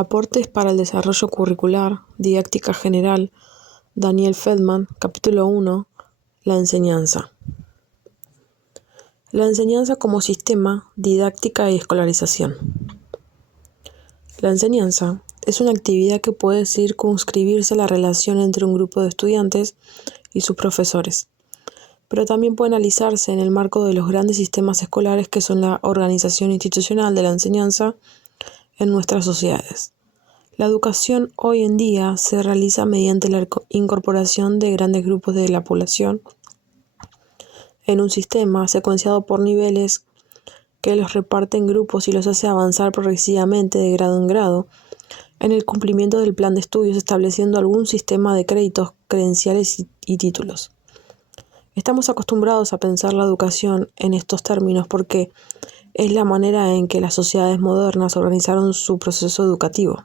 Aportes para el desarrollo curricular, didáctica general, Daniel Feldman, capítulo 1, la enseñanza. La enseñanza como sistema, didáctica y escolarización. La enseñanza es una actividad que puede circunscribirse a la relación entre un grupo de estudiantes y sus profesores, pero también puede analizarse en el marco de los grandes sistemas escolares que son la organización institucional de la enseñanza en nuestras sociedades. La educación hoy en día se realiza mediante la incorporación de grandes grupos de la población en un sistema secuenciado por niveles que los reparte en grupos y los hace avanzar progresivamente de grado en grado en el cumplimiento del plan de estudios, estableciendo algún sistema de créditos, credenciales y títulos. Estamos acostumbrados a pensar la educación en estos términos porque es la manera en que las sociedades modernas organizaron su proceso educativo.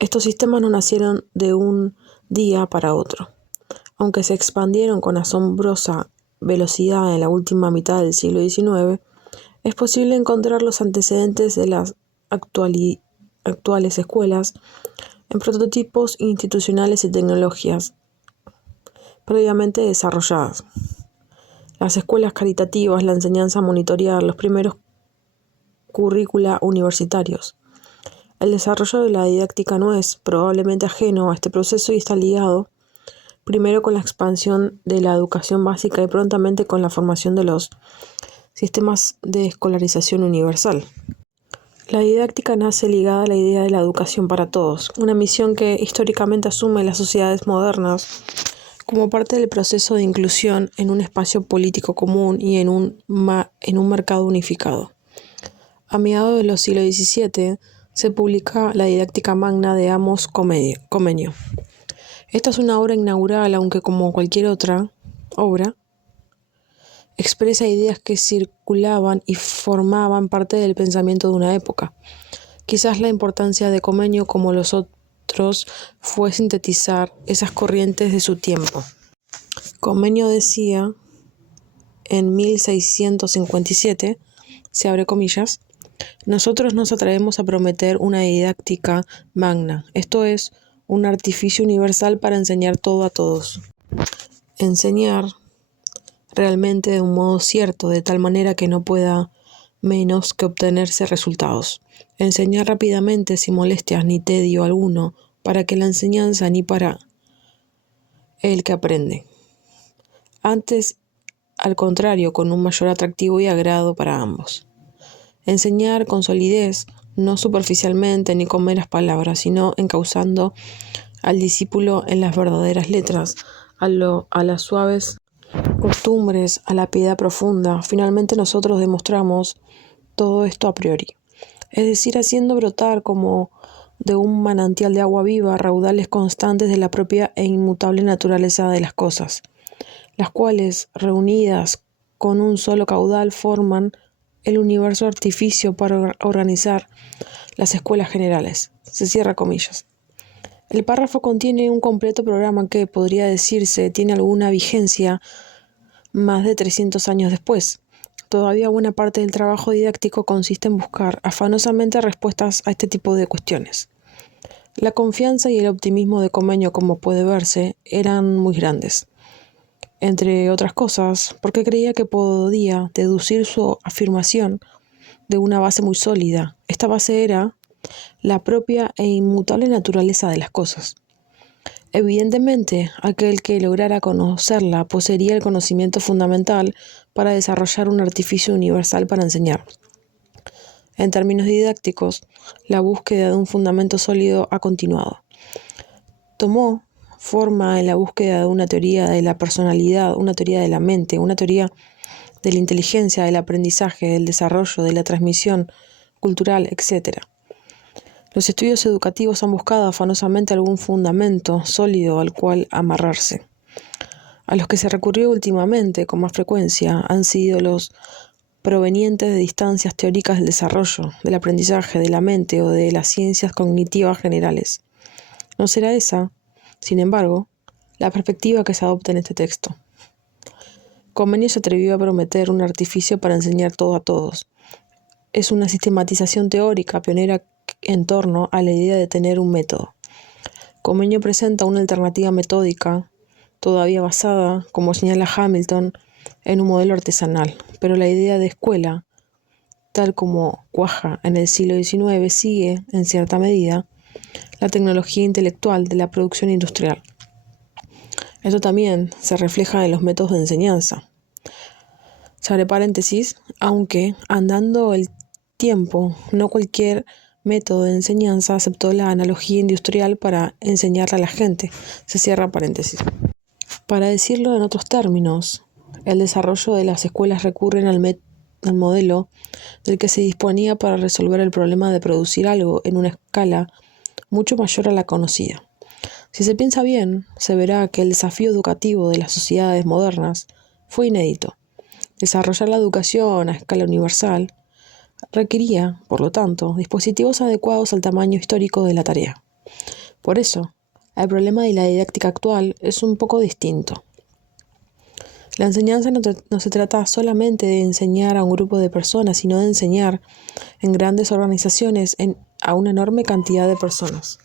Estos sistemas no nacieron de un día para otro, aunque se expandieron con asombrosa velocidad en la última mitad del siglo XIX, es posible encontrar los antecedentes de las actuales escuelas en prototipos institucionales y tecnologías previamente desarrolladas. Las escuelas caritativas, la enseñanza monitorear, los primeros currícula universitarios. El desarrollo de la didáctica no es probablemente ajeno a este proceso y está ligado primero con la expansión de la educación básica y prontamente con la formación de los sistemas de escolarización universal. La didáctica nace ligada a la idea de la educación para todos, una misión que históricamente asume las sociedades modernas como parte del proceso de inclusión en un espacio político común y en un mercado unificado. A mediados de los siglos XVII se publica la Didáctica Magna de Amos Comenius. Esta es una obra inaugural, aunque como cualquier otra obra, expresa ideas que circulaban y formaban parte del pensamiento de una época. Quizás la importancia de Comenius, como los otros, fue sintetizar esas corrientes de su tiempo. Comenius decía en 1657, se abre comillas, nosotros nos atrevemos a prometer una didáctica magna, esto es, un artificio universal para enseñar todo a todos. Enseñar realmente de un modo cierto, de tal manera que no pueda menos que obtenerse resultados. Enseñar rápidamente, sin molestias ni tedio alguno, para que la enseñanza ni para el que aprende. Antes, al contrario, con un mayor atractivo y agrado para ambos. Enseñar con solidez, no superficialmente ni con meras palabras, sino encauzando al discípulo en las verdaderas letras, a las suaves costumbres, a la piedad profunda. Finalmente nosotros demostramos todo esto a priori, es decir, haciendo brotar como de un manantial de agua viva raudales constantes de la propia e inmutable naturaleza de las cosas, las cuales, reunidas con un solo caudal, forman el universo artificio para organizar las escuelas generales. Se cierra comillas. El párrafo contiene un completo programa que, podría decirse, tiene alguna vigencia más de 300 años después. Todavía buena parte del trabajo didáctico consiste en buscar afanosamente respuestas a este tipo de cuestiones. La confianza y el optimismo de Comenius, como puede verse, eran muy grandes. Entre otras cosas, porque creía que podía deducir su afirmación de una base muy sólida. Esta base era la propia e inmutable naturaleza de las cosas. Evidentemente, aquel que lograra conocerla poseería el conocimiento fundamental para desarrollar un artificio universal para enseñar. En términos didácticos, la búsqueda de un fundamento sólido ha continuado. Tomó forma en la búsqueda de una teoría de la personalidad, una teoría de la mente, una teoría de la inteligencia, del aprendizaje, del desarrollo, de la transmisión cultural, etc. Los estudios educativos han buscado afanosamente algún fundamento sólido al cual amarrarse. A los que se recurrió últimamente con más frecuencia han sido los provenientes de distancias teóricas del desarrollo, del aprendizaje, de la mente o de las ciencias cognitivas generales. No será esa, sin embargo, la perspectiva que se adopta en este texto. Comenius se atrevió a prometer un artificio para enseñar todo a todos. Es una sistematización teórica pionera en torno a la idea de tener un método. Comenius presenta una alternativa metódica, todavía basada, como señala Hamilton, en un modelo artesanal, pero la idea de escuela, tal como cuaja en el siglo XIX, sigue, en cierta medida, la tecnología intelectual de la producción industrial. Esto también se refleja en los métodos de enseñanza. Se abre paréntesis, aunque andando el tiempo, no cualquier método de enseñanza aceptó la analogía industrial para enseñarle a la gente. Se cierra paréntesis. Para decirlo en otros términos, el desarrollo de las escuelas recurren al modelo del que se disponía para resolver el problema de producir algo en una escala mucho mayor a la conocida. Si se piensa bien, se verá que el desafío educativo de las sociedades modernas fue inédito. Desarrollar la educación a escala universal requería, por lo tanto, dispositivos adecuados al tamaño histórico de la tarea. Por eso, el problema de la didáctica actual es un poco distinto. La enseñanza no se trata solamente de enseñar a un grupo de personas, sino de enseñar en grandes organizaciones a una enorme cantidad de personas.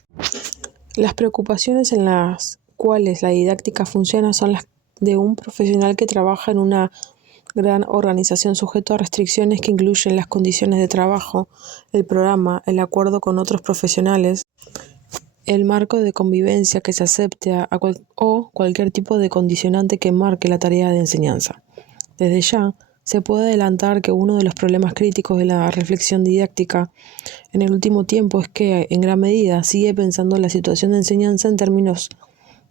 Las preocupaciones en las cuales la didáctica funciona son las de un profesional que trabaja en una gran organización sujeto a restricciones que incluyen las condiciones de trabajo, el programa, el acuerdo con otros profesionales, el marco de convivencia que se acepte o cualquier tipo de condicionante que marque la tarea de enseñanza. Desde ya, se puede adelantar que uno de los problemas críticos de la reflexión didáctica en el último tiempo es que, en gran medida, sigue pensando la situación de enseñanza en términos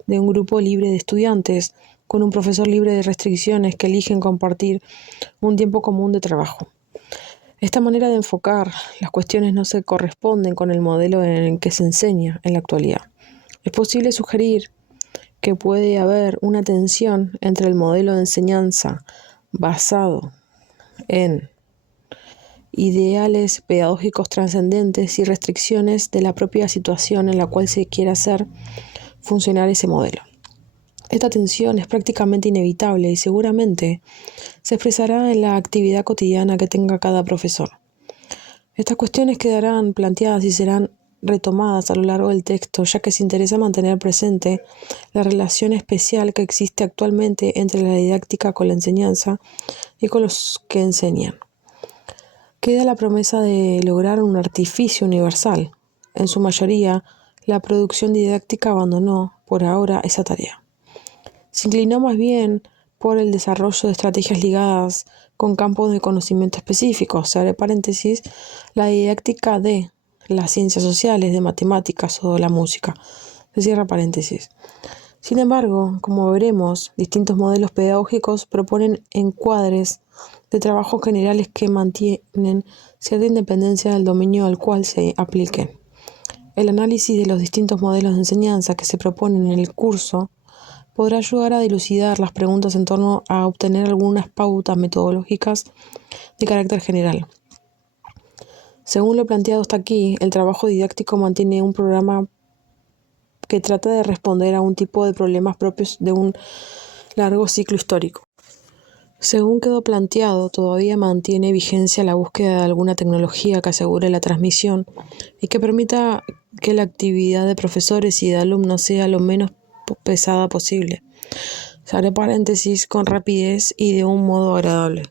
de un grupo libre de estudiantes, con un profesor libre de restricciones que eligen compartir un tiempo común de trabajo. Esta manera de enfocar las cuestiones no se corresponden con el modelo en el que se enseña en la actualidad. Es posible sugerir que puede haber una tensión entre el modelo de enseñanza basado en ideales pedagógicos trascendentes y restricciones de la propia situación en la cual se quiere hacer funcionar ese modelo. Esta tensión es prácticamente inevitable y seguramente se expresará en la actividad cotidiana que tenga cada profesor. Estas cuestiones quedarán planteadas y serán retomadas a lo largo del texto, ya que se interesa mantener presente la relación especial que existe actualmente entre la didáctica con la enseñanza y con los que enseñan. Queda la promesa de lograr un artificio universal. En su mayoría, la producción didáctica abandonó, por ahora, esa tarea. Se inclinó más bien por el desarrollo de estrategias ligadas con campos de conocimiento específicos, se abre paréntesis, la didáctica de las ciencias sociales, de matemáticas o la música, se cierra paréntesis. Sin embargo, como veremos, distintos modelos pedagógicos proponen encuadres de trabajos generales que mantienen cierta independencia del dominio al cual se apliquen. El análisis de los distintos modelos de enseñanza que se proponen en el curso podrá ayudar a dilucidar las preguntas en torno a obtener algunas pautas metodológicas de carácter general. Según lo planteado hasta aquí, el trabajo didáctico mantiene un programa que trata de responder a un tipo de problemas propios de un largo ciclo histórico. Según quedó planteado, todavía mantiene vigencia la búsqueda de alguna tecnología que asegure la transmisión y que permita que la actividad de profesores y de alumnos sea lo menos pesada posible. Se abre paréntesis, con rapidez y de un modo agradable.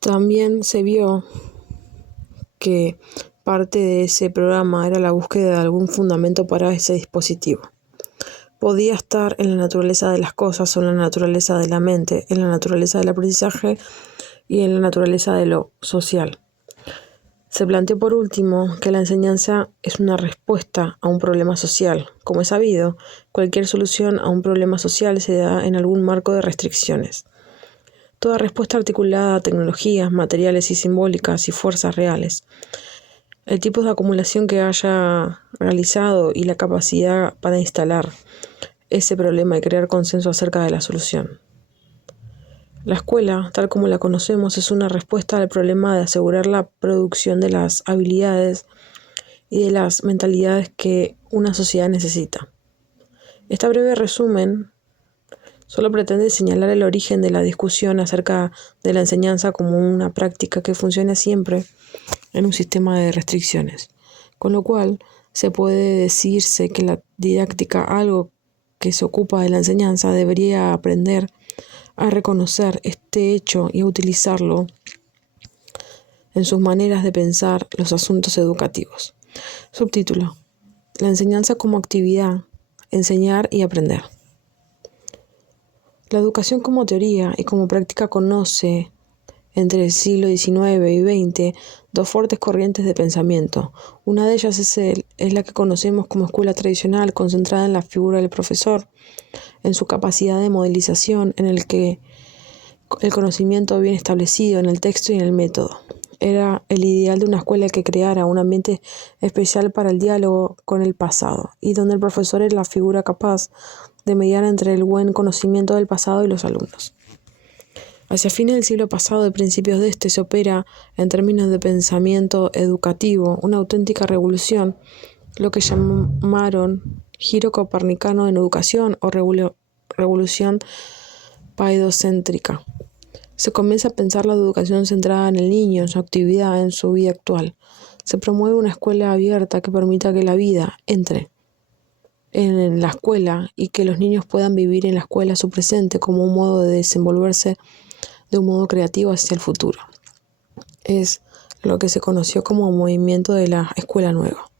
También se vio que parte de ese programa era la búsqueda de algún fundamento para ese dispositivo. Podía estar en la naturaleza de las cosas o en la naturaleza de la mente, en la naturaleza del aprendizaje y en la naturaleza de lo social. Se planteó por último que la enseñanza es una respuesta a un problema social. Como es sabido, cualquier solución a un problema social se da en algún marco de restricciones. Toda respuesta articulada a tecnologías, materiales y simbólicas y fuerzas reales. El tipo de acumulación que haya realizado y la capacidad para instalar ese problema y crear consenso acerca de la solución. La escuela, tal como la conocemos, es una respuesta al problema de asegurar la producción de las habilidades y de las mentalidades que una sociedad necesita. Este breve resumen solo pretende señalar el origen de la discusión acerca de la enseñanza como una práctica que funciona siempre en un sistema de restricciones, con lo cual se puede decirse que la didáctica, algo que se ocupa de la enseñanza, debería aprender a reconocer este hecho y a utilizarlo en sus maneras de pensar los asuntos educativos. Subtítulo: La enseñanza como actividad, enseñar y aprender. La educación como teoría y como práctica conoce, entre el siglo XIX y XX, dos fuertes corrientes de pensamiento. Una de ellas es la que conocemos como escuela tradicional, concentrada en la figura del profesor, en su capacidad de modelización, en el que el conocimiento bien establecido en el texto y en el método. Era el ideal de una escuela que creara un ambiente especial para el diálogo con el pasado, y donde el profesor era la figura capaz de mediar entre el buen conocimiento del pasado y los alumnos. Hacia fines del siglo pasado y principios de este se opera, en términos de pensamiento educativo, una auténtica revolución, lo que llamaron giro copernicano en educación o revolución paedocéntrica. Se comienza a pensar la educación centrada en el niño, en su actividad, en su vida actual. Se promueve una escuela abierta que permita que la vida entre en la escuela y que los niños puedan vivir en la escuela su presente como un modo de desenvolverse de un modo creativo hacia el futuro. Es lo que se conoció como movimiento de la escuela nueva.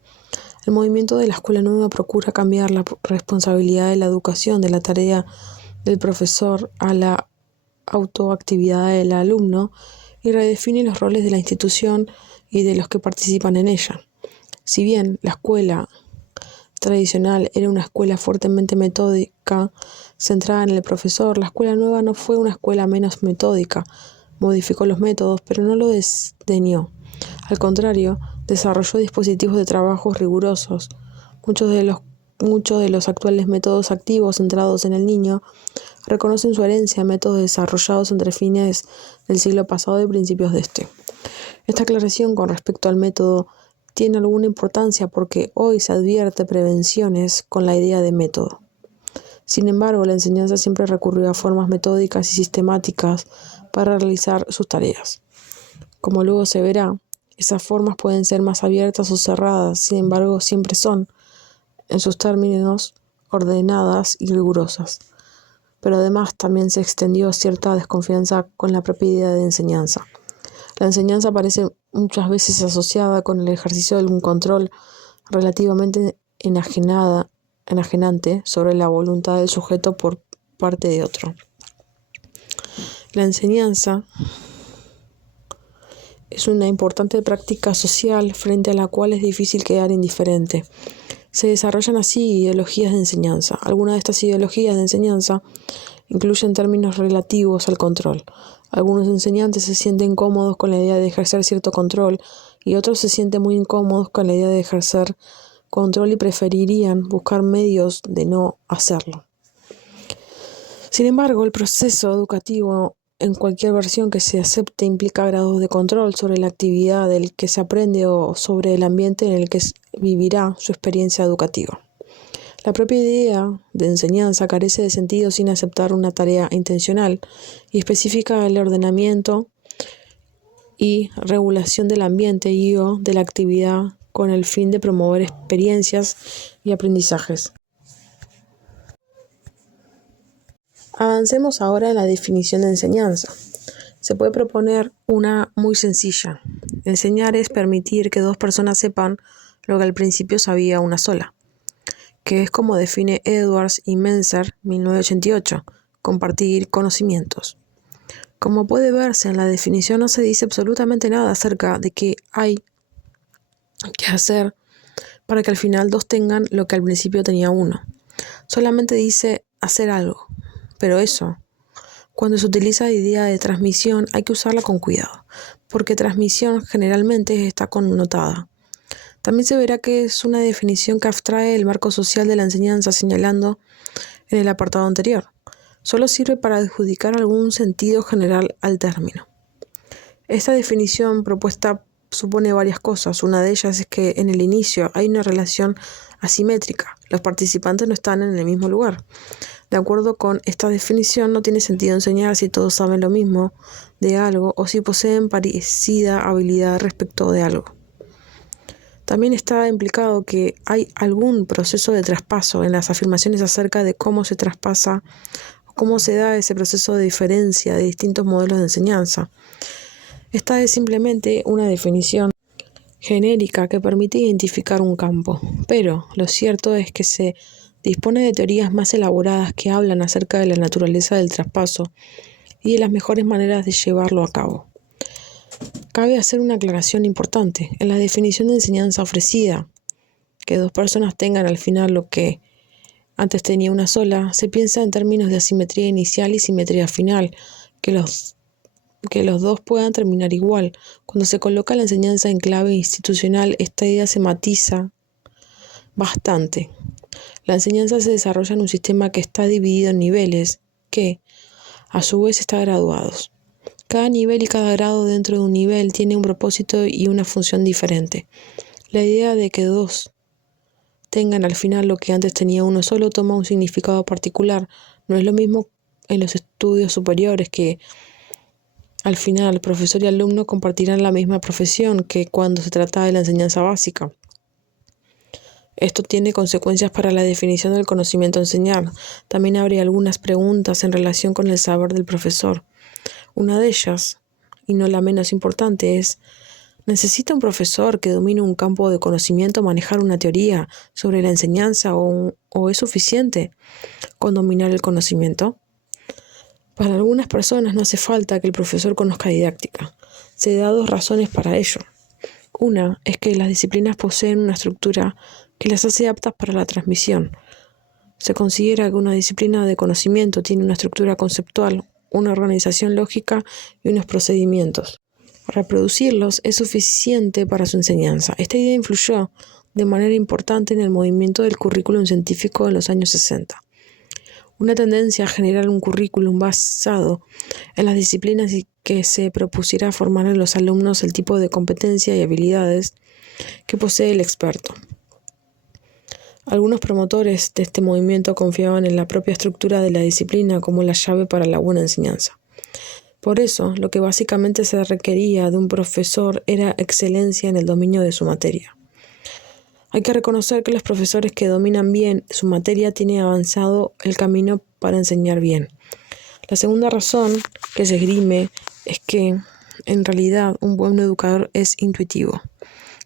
El movimiento de la escuela nueva procura cambiar la responsabilidad de la educación, de la tarea del profesor, a la autoactividad del alumno, y redefine los roles de la institución y de los que participan en ella. Si bien la escuela tradicional era una escuela fuertemente metódica, centrada en el profesor, la escuela nueva no fue una escuela menos metódica. Modificó los métodos, pero no lo desdeñó. Al contrario, desarrolló dispositivos de trabajo rigurosos. Muchos de los actuales métodos activos centrados en el niño reconocen su herencia a métodos desarrollados entre fines del siglo pasado y principios de este. Esta aclaración con respecto al método tiene alguna importancia porque hoy se advierte prevenciones con la idea de método. Sin embargo, la enseñanza siempre recurrió a formas metódicas y sistemáticas para realizar sus tareas. Como luego se verá, esas formas pueden ser más abiertas o cerradas, sin embargo siempre son, en sus términos, ordenadas y rigurosas. Pero además también se extendió cierta desconfianza con la propia idea de enseñanza. La enseñanza aparece muchas veces asociada con el ejercicio de un control relativamente enajenante sobre la voluntad del sujeto por parte de otro. La enseñanza es una importante práctica social frente a la cual es difícil quedar indiferente. Se desarrollan así ideologías de enseñanza. Algunas de estas ideologías de enseñanza incluyen términos relativos al control. Algunos enseñantes se sienten cómodos con la idea de ejercer cierto control y otros se sienten muy incómodos con la idea de ejercer control y preferirían buscar medios de no hacerlo. Sin embargo, el proceso educativo en cualquier versión que se acepte implica grados de control sobre la actividad del que se aprende o sobre el ambiente en el que vivirá su experiencia educativa. La propia idea de enseñanza carece de sentido sin aceptar una tarea intencional y específica del ordenamiento y regulación del ambiente y o de la actividad con el fin de promover experiencias y aprendizajes. Avancemos ahora en la definición de enseñanza. Se puede proponer una muy sencilla. Enseñar es permitir que dos personas sepan lo que al principio sabía una sola, que es como define Edwards y Menzer, 1988, compartir conocimientos. Como puede verse en la definición, no se dice absolutamente nada acerca de qué hay que hacer para que al final dos tengan lo que al principio tenía uno. Solamente dice hacer algo, pero eso, cuando se utiliza la idea de transmisión, hay que usarla con cuidado, porque transmisión generalmente está connotada. También se verá que es una definición que abstrae el marco social de la enseñanza, señalando en el apartado anterior. Solo sirve para adjudicar algún sentido general al término. Esta definición propuesta supone varias cosas. Una de ellas es que en el inicio hay una relación asimétrica. Los participantes no están en el mismo lugar. De acuerdo con esta definición, no tiene sentido enseñar si todos saben lo mismo de algo o si poseen parecida habilidad respecto de algo. También está implicado que hay algún proceso de traspaso en las afirmaciones acerca de cómo se traspasa o cómo se da ese proceso de diferencia de distintos modelos de enseñanza. Esta es simplemente una definición genérica que permite identificar un campo, pero lo cierto es que se dispone de teorías más elaboradas que hablan acerca de la naturaleza del traspaso y de las mejores maneras de llevarlo a cabo. Cabe hacer una aclaración importante. En la definición de enseñanza ofrecida, que dos personas tengan al final lo que antes tenía una sola, se piensa en términos de asimetría inicial y simetría final, que los dos puedan terminar igual. Cuando se coloca la enseñanza en clave institucional, esta idea se matiza bastante. La enseñanza se desarrolla en un sistema que está dividido en niveles, que a su vez está graduados. Cada nivel y cada grado dentro de un nivel tiene un propósito y una función diferente. La idea de que dos tengan al final lo que antes tenía uno solo toma un significado particular. No es lo mismo en los estudios superiores, que al final profesor y alumno compartirán la misma profesión, que cuando se trata de la enseñanza básica. Esto tiene consecuencias para la definición del conocimiento a enseñar. También habría algunas preguntas en relación con el saber del profesor. Una de ellas, y no la menos importante, es: ¿necesita un profesor que domine un campo de conocimiento manejar una teoría sobre la enseñanza o es suficiente con dominar el conocimiento? Para algunas personas no hace falta que el profesor conozca didáctica. Se da dos razones para ello. Una es que las disciplinas poseen una estructura que las hace aptas para la transmisión. Se considera que una disciplina de conocimiento tiene una estructura conceptual, una organización lógica y unos procedimientos. Reproducirlos es suficiente para su enseñanza. Esta idea influyó de manera importante en el movimiento del currículum científico en los años 60. Una tendencia a generar un currículum basado en las disciplinas y que se propusiera formar en los alumnos el tipo de competencia y habilidades que posee el experto. Algunos promotores de este movimiento confiaban en la propia estructura de la disciplina como la llave para la buena enseñanza. Por eso, lo que básicamente se requería de un profesor era excelencia en el dominio de su materia. Hay que reconocer que los profesores que dominan bien su materia tienen avanzado el camino para enseñar bien. La segunda razón que se esgrime es que, en realidad, un buen educador es intuitivo,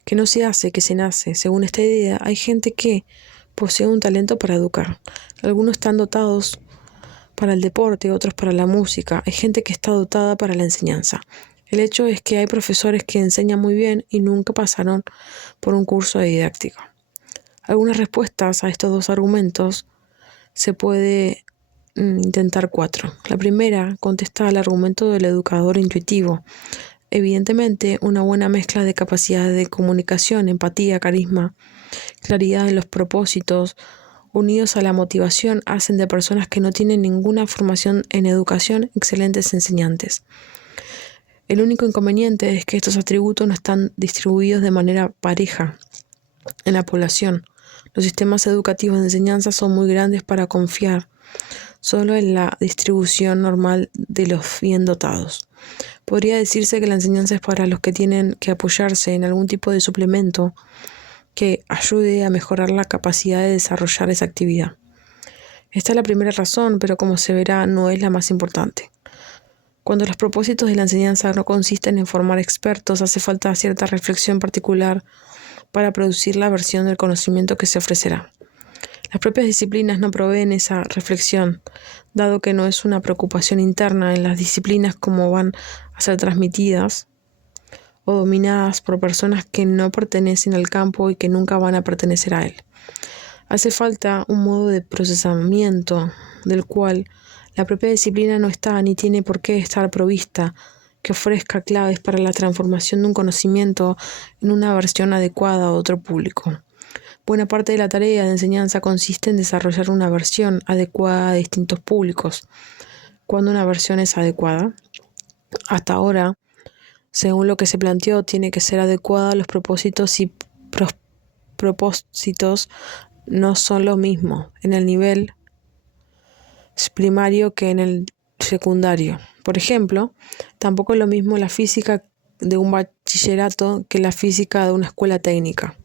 que no se hace, que se nace. Según esta idea, hay gente que posee un talento para educar. Algunos están dotados para el deporte, otros para la música. Hay gente que está dotada para la enseñanza. El hecho es que hay profesores que enseñan muy bien y nunca pasaron por un curso de didáctica. Algunas respuestas a estos dos argumentos se puede intentar 4. La primera contesta al argumento del educador intuitivo. Evidentemente, una buena mezcla de capacidades de comunicación, empatía, carisma, claridad en los propósitos, unidos a la motivación, hacen de personas que no tienen ninguna formación en educación excelentes enseñantes. El único inconveniente es que estos atributos no están distribuidos de manera pareja en la población. Los sistemas educativos de enseñanza son muy grandes para confiar solo en la distribución normal de los bien dotados. Podría decirse que la enseñanza es para los que tienen que apoyarse en algún tipo de suplemento que ayude a mejorar la capacidad de desarrollar esa actividad. Esta es la primera razón, pero como se verá, no es la más importante. Cuando los propósitos de la enseñanza no consisten en formar expertos, hace falta cierta reflexión particular para producir la versión del conocimiento que se ofrecerá. Las propias disciplinas no proveen esa reflexión, dado que no es una preocupación interna en las disciplinas cómo van a ser transmitidas o dominadas por personas que no pertenecen al campo y que nunca van a pertenecer a él. Hace falta un modo de procesamiento del cual la propia disciplina no está ni tiene por qué estar provista, que ofrezca claves para la transformación de un conocimiento en una versión adecuada a otro público. Buena parte de la tarea de enseñanza consiste en desarrollar una versión adecuada a distintos públicos. Cuando una versión es adecuada, hasta ahora, según lo que se planteó, tiene que ser adecuada a los propósitos y propósitos no son lo mismo en el nivel primario que en el secundario. Por ejemplo, tampoco es lo mismo la física de un bachillerato que la física de una escuela técnica.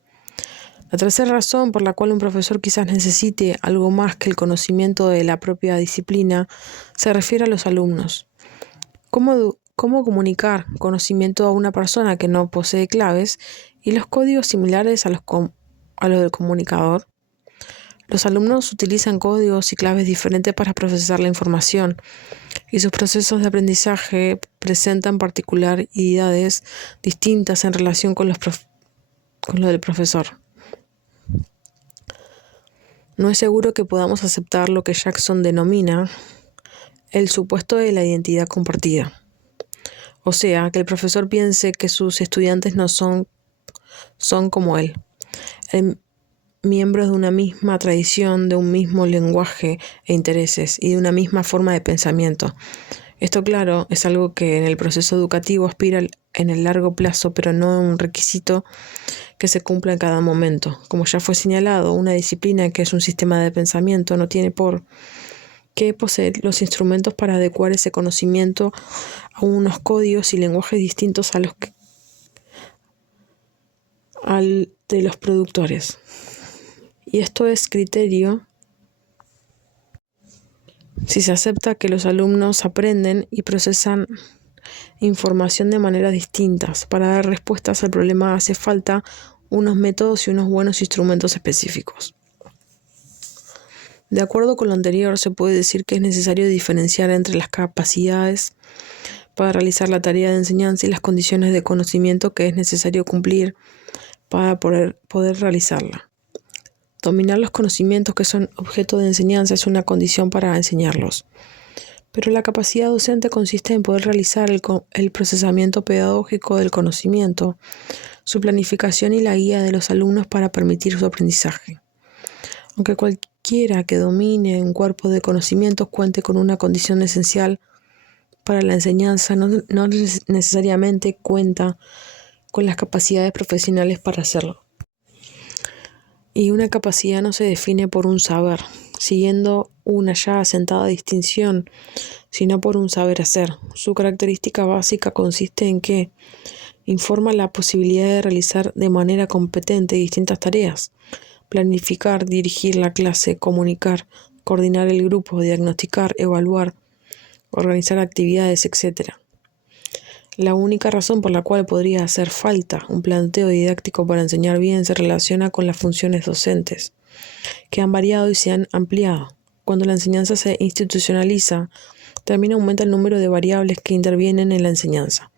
La tercera razón por la cual un profesor quizás necesite algo más que el conocimiento de la propia disciplina se refiere a los alumnos. ¿Cómo comunicar conocimiento a una persona que no posee claves y los códigos similares a los del comunicador? Los alumnos utilizan códigos y claves diferentes para procesar la información y sus procesos de aprendizaje presentan particularidades distintas en relación con lo del profesor. No es seguro que podamos aceptar lo que Jackson denomina el supuesto de la identidad compartida. O sea, que el profesor piense que sus estudiantes no son como él, miembros de una misma tradición, de un mismo lenguaje e intereses y de una misma forma de pensamiento. Esto, claro, es algo que en el proceso educativo aspira en el largo plazo, pero no un requisito que se cumpla en cada momento. Como ya fue señalado, una disciplina que es un sistema de pensamiento no tiene por qué poseer los instrumentos para adecuar ese conocimiento a unos códigos y lenguajes distintos al de los productores. Y esto es criterio si se acepta que los alumnos aprenden y procesan información de maneras distintas. Para dar respuestas al problema hace falta unos métodos y unos buenos instrumentos específicos. De acuerdo con lo anterior, se puede decir que es necesario diferenciar entre las capacidades para realizar la tarea de enseñanza y las condiciones de conocimiento que es necesario cumplir para poder realizarla. Dominar los conocimientos que son objeto de enseñanza es una condición para enseñarlos. Pero la capacidad docente consiste en poder realizar el procesamiento pedagógico del conocimiento, su planificación y la guía de los alumnos para permitir su aprendizaje. Aunque cualquiera que domine un cuerpo de conocimientos cuente con una condición esencial para la enseñanza, no necesariamente cuenta con las capacidades profesionales para hacerlo. Y una capacidad no se define por un saber, siguiendo una ya asentada distinción, sino por un saber hacer. Su característica básica consiste en que informa la posibilidad de realizar de manera competente distintas tareas: planificar, dirigir la clase, comunicar, coordinar el grupo, diagnosticar, evaluar, organizar actividades, etc. La única razón por la cual podría hacer falta un planteo didáctico para enseñar bien se relaciona con las funciones docentes, que han variado y se han ampliado. Cuando la enseñanza se institucionaliza, también aumenta el número de variables que intervienen en la enseñanza.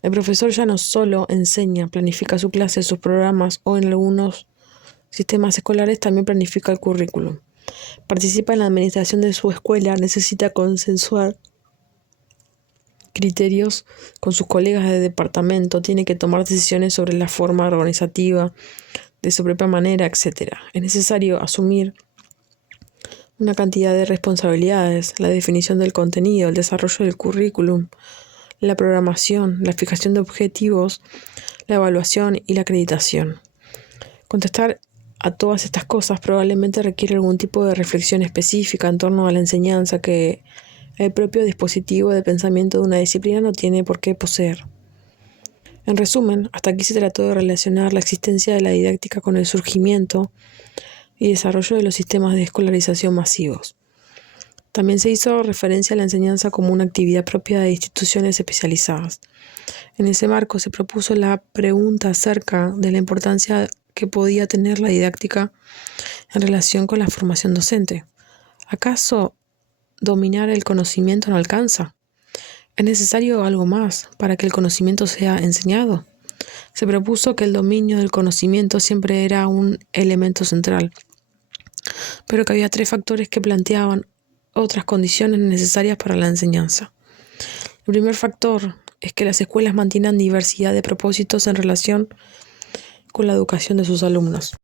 El profesor ya no solo enseña, planifica su clase, sus programas, o en algunos sistemas escolares también planifica el currículum. Participa en la administración de su escuela, necesita consensuar criterios con sus colegas de departamento, tiene que tomar decisiones sobre la forma organizativa de su propia manera, etc. Es necesario asumir una cantidad de responsabilidades: la definición del contenido, el desarrollo del currículum, la programación, la fijación de objetivos, la evaluación y la acreditación. Contestar a todas estas cosas probablemente requiere algún tipo de reflexión específica en torno a la enseñanza que el propio dispositivo de pensamiento de una disciplina no tiene por qué poseer. En resumen, hasta aquí se trató de relacionar la existencia de la didáctica con el surgimiento y desarrollo de los sistemas de escolarización masivos. También se hizo referencia a la enseñanza como una actividad propia de instituciones especializadas. En ese marco se propuso la pregunta acerca de la importancia que podía tener la didáctica en relación con la formación docente. ¿Acaso dominar el conocimiento no alcanza? ¿Es necesario algo más para que el conocimiento sea enseñado? Se propuso que el dominio del conocimiento siempre era un elemento central, pero que había 3 factores que planteaban otras condiciones necesarias para la enseñanza. El primer factor es que las escuelas mantienen diversidad de propósitos en relación con la educación de sus alumnos.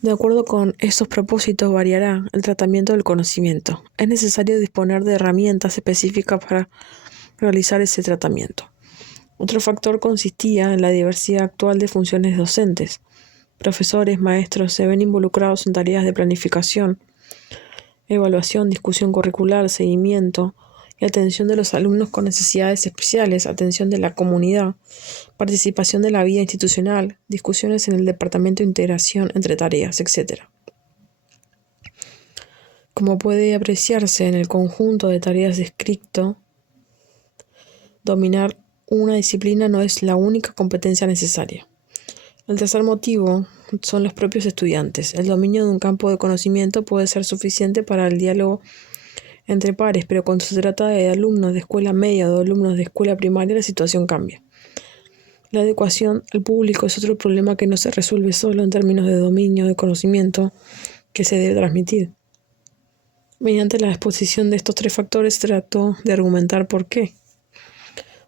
De acuerdo con esos propósitos variará el tratamiento del conocimiento. Es necesario disponer de herramientas específicas para realizar ese tratamiento. Otro factor consistía en la diversidad actual de funciones docentes. Profesores, maestros se ven involucrados en tareas de planificación, evaluación, discusión curricular, seguimiento y atención de los alumnos con necesidades especiales, atención de la comunidad, participación de la vida institucional, discusiones en el departamento de integración entre tareas, etc. Como puede apreciarse en el conjunto de tareas descrito, dominar una disciplina no es la única competencia necesaria. El tercer motivo son los propios estudiantes. El dominio de un campo de conocimiento puede ser suficiente para el diálogo entre pares, pero cuando se trata de alumnos de escuela media o de alumnos de escuela primaria, la situación cambia. La adecuación al público es otro problema que no se resuelve solo en términos de dominio de conocimiento que se debe transmitir. Mediante la exposición de estos tres factores trato de argumentar por qué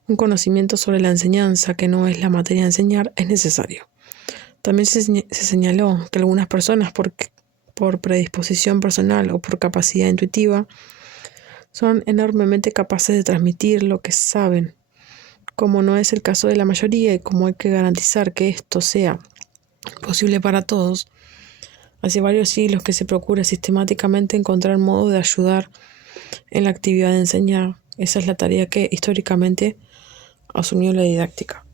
un conocimiento sobre la enseñanza, que no es la materia a enseñar, es necesario. También se señaló que algunas personas, por predisposición personal o por capacidad intuitiva, son enormemente capaces de transmitir lo que saben, como no es el caso de la mayoría y como hay que garantizar que esto sea posible para todos. Hace varios siglos que se procura sistemáticamente encontrar modos de ayudar en la actividad de enseñar. Esa es la tarea que históricamente asumió la didáctica.